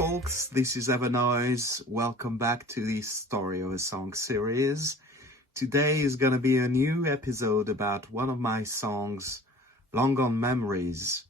folks, this is EverNoize. Welcome back to the Story of a Song series. Today is gonna be a new episode about one of my songs, Long Gone Memories,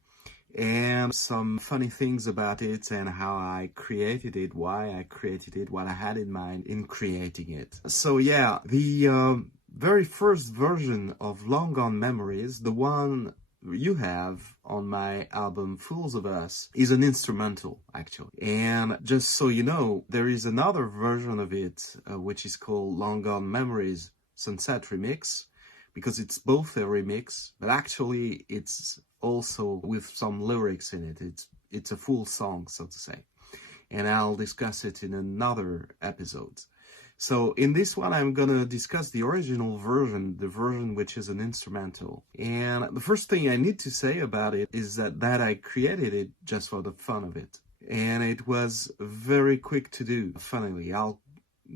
and some funny things about it and how I created it, why I created it, what I had in mind in creating it. So yeah, the very first version of Long Gone Memories, the one you have on my album Fools of Us, is an instrumental actually. And just so you know, there is another version of it which is called Long Gone Memories Sunset Remix, because it's both a remix, but actually it's also with some lyrics in it. It's a full song, so to say, and I'll discuss it in another episode. So in this one, I'm gonna discuss the original version, the version which is an instrumental. And the first thing I need to say about it is that I created it just for the fun of it. And it was very quick to do, funnily. I'll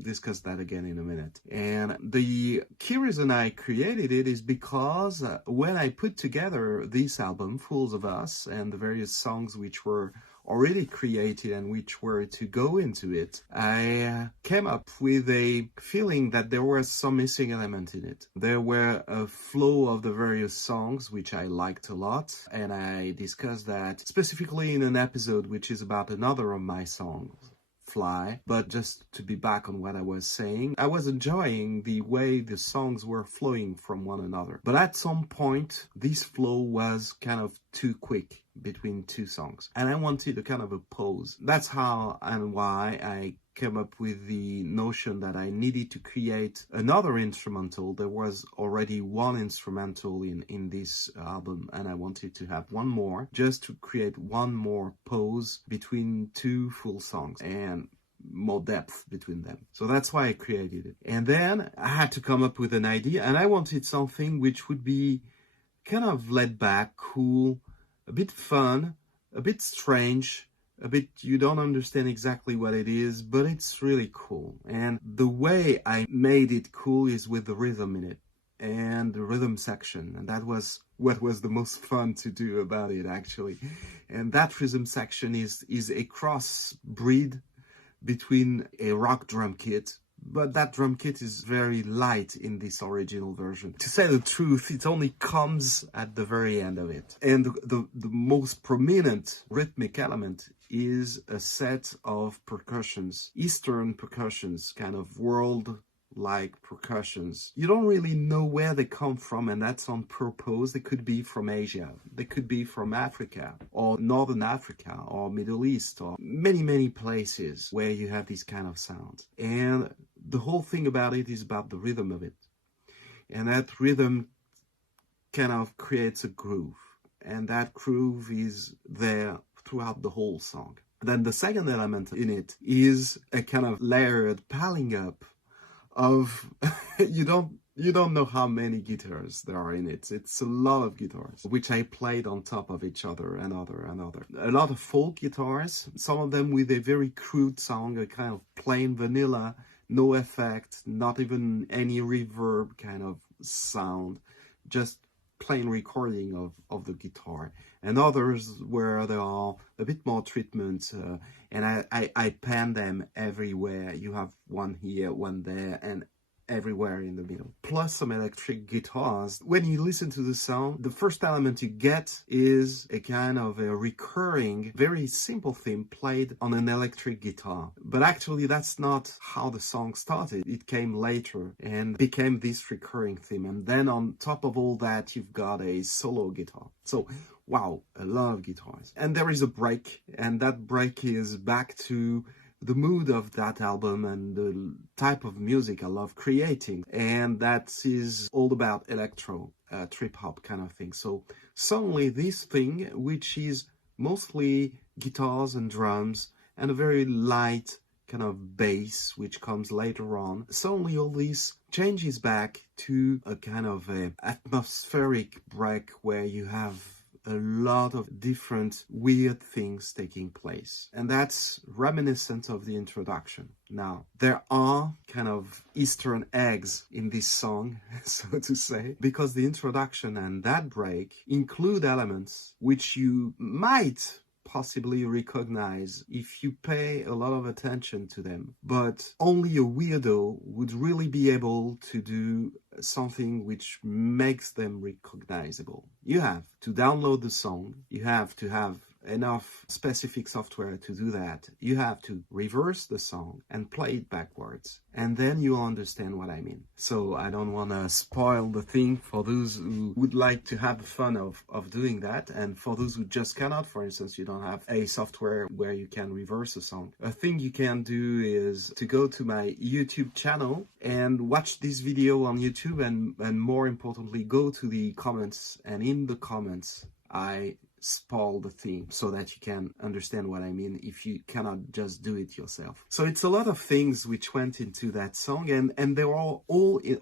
discuss that again in a minute. And the key reason I created it is because when I put together this album, Fools of Us, and the various songs which were already created and which were to go into it, I came up with a feeling that there was some missing element in it. There were a flow of the various songs which I liked a lot, and I discussed that specifically in an episode which is about another of my songs, Fly. But just to be back on what I was saying, I was enjoying the way the songs were flowing from one another. But at some point, this flow was kind of too quick between two songs, and I wanted a kind of a pause. That's how and why I came up with the notion that I needed to create another instrumental. There was already one instrumental in this album, and I wanted to have one more, just to create one more pause between two full songs and more depth between them. So that's why I created it. And then I had to come up with an idea, and I wanted something which would be kind of laid back, cool, a bit fun, a bit strange, a bit you don't understand exactly what it is, but it's really cool. And the way I made it cool is with the rhythm in it and the rhythm section, and that was what was the most fun to do about it actually. And that rhythm section is a crossbreed between a rock drum kit, but that drum kit is very light in this original version. To say the truth, it only comes at the very end of it. And the most prominent rhythmic element is a set of percussions, Eastern percussions, kind of world-like percussions. You don't really know where they come from, and that's on purpose. They could be from Asia, they could be from Africa, or Northern Africa, or Middle East, or many places where you have these kind of sounds. And the whole thing about it is about the rhythm of it. And that rhythm kind of creates a groove. And that groove is there throughout the whole song. Then the second element in it is a kind of layered piling up of you don't know how many guitars there are in it. It's a lot of guitars, which I played on top of each other, and other. A lot of folk guitars, some of them with a very crude sound, a kind of plain vanilla, no effect, not even any reverb kind of sound, just plain recording of the guitar. And others where there are a bit more treatment, and I pan them everywhere. You have one here, one there, and everywhere in the middle, plus some electric guitars. When you listen to the sound, the first element you get is a kind of a recurring, very simple theme played on an electric guitar. But actually that's not how the song started. It came later and became this recurring theme. And then on top of all that, you've got a solo guitar. So wow, a lot of guitars. And there is a break, and that break is back to the mood of that album and the type of music I love creating. And that is all about electro, trip hop kind of thing. So suddenly this thing, which is mostly guitars and drums and a very light kind of bass, which comes later on, suddenly all this changes back to a kind of a atmospheric break where you have a lot of different weird things taking place. And that's reminiscent of the introduction. Now, there are kind of Eastern eggs in this song, so to say, because the introduction and that break include elements which you might possibly recognize if you pay a lot of attention to them. But only a weirdo would really be able to do something which makes them recognizable. You have to download the song, you have to have enough specific software to do that. You have to reverse the song and play it backwards, and then you'll understand what I mean. So I don't want to spoil the thing for those who would like to have the fun of doing that, and for those who just cannot. For instance, you don't have a software where you can reverse a song. A thing you can do is to go to my YouTube channel and watch this video on YouTube, and more importantly, go to the comments, and in the comments I spoil the theme so that you can understand what I mean if you cannot just do it yourself. So it's a lot of things which went into that song, and they're all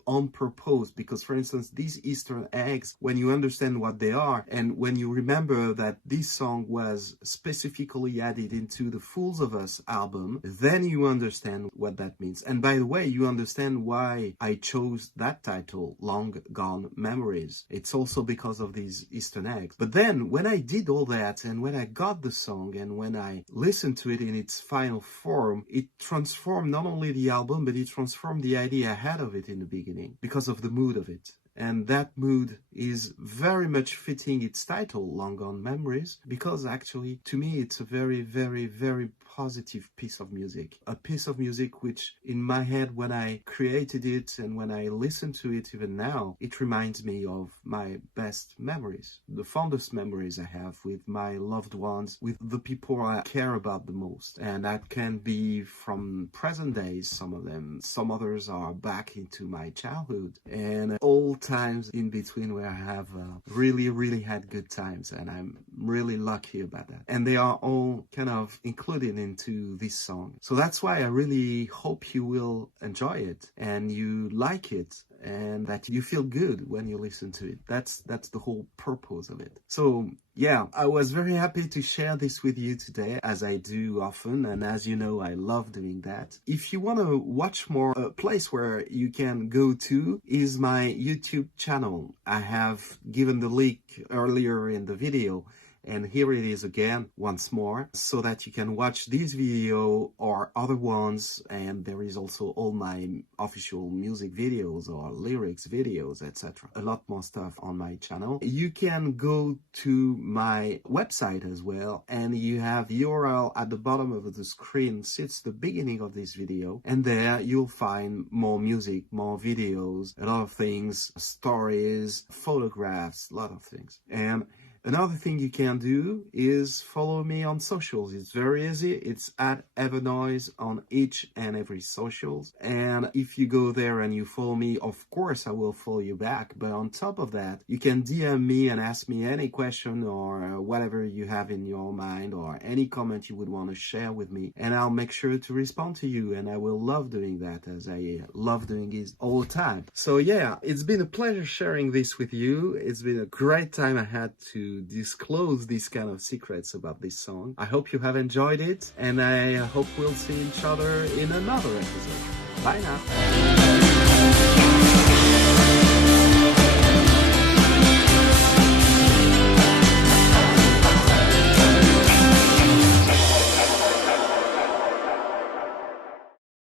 on purpose, because, for instance, these Easter eggs, when you understand what they are, and when you remember that this song was specifically added into the Fools of Us album, then you understand what that means. And by the way, you understand why I chose that title, Long Gone Memories. It's also because of these Easter eggs. But then when I did all that, and when I got the song, and when I listened to it in its final form, it transformed not only the album, but it transformed the idea I had of it in the beginning, because of the mood of it. And that mood is very much fitting its title, Long Gone Memories, because actually, to me, it's a very, very, very positive piece of music. A piece of music which, in my head, when I created it and when I listen to it even now, it reminds me of my best memories, the fondest memories I have with my loved ones, with the people I care about the most. And that can be from present days, some of them. Some others are back into my childhood, and all times in between where I have really, really had good times, and I'm really lucky about that. And they are all kind of included into this song. So that's why I really hope you will enjoy it and you like it, and that you feel good when you listen to it. That's the whole purpose of it. So yeah, I was very happy to share this with you today, as I do often, and as you know, I love doing that. If you want to watch more, a place where you can go to is my YouTube channel. I have given the link earlier in the video, and here it is again once more, so that you can watch this video or other ones. And there is also all my official music videos or lyrics videos, etc. A lot more stuff on my channel. You can go to my website as well, and you have the URL at the bottom of the screen since the beginning of this video, and there you'll find more music, more videos, a lot of things, stories, photographs, a lot of things. And another thing you can do is follow me on socials. It's very easy. It's at EverNoize on each and every socials. And if you go there and you follow me, of course I will follow you back. But on top of that, you can DM me and ask me any question or whatever you have in your mind, or any comment you would want to share with me. And I'll make sure to respond to you. And I will love doing that, as I love doing it all the time. So yeah, it's been a pleasure sharing this with you. It's been a great time I had to disclose these kind of secrets about this song. I hope you have enjoyed it, and I hope we'll see each other in another episode. Bye now.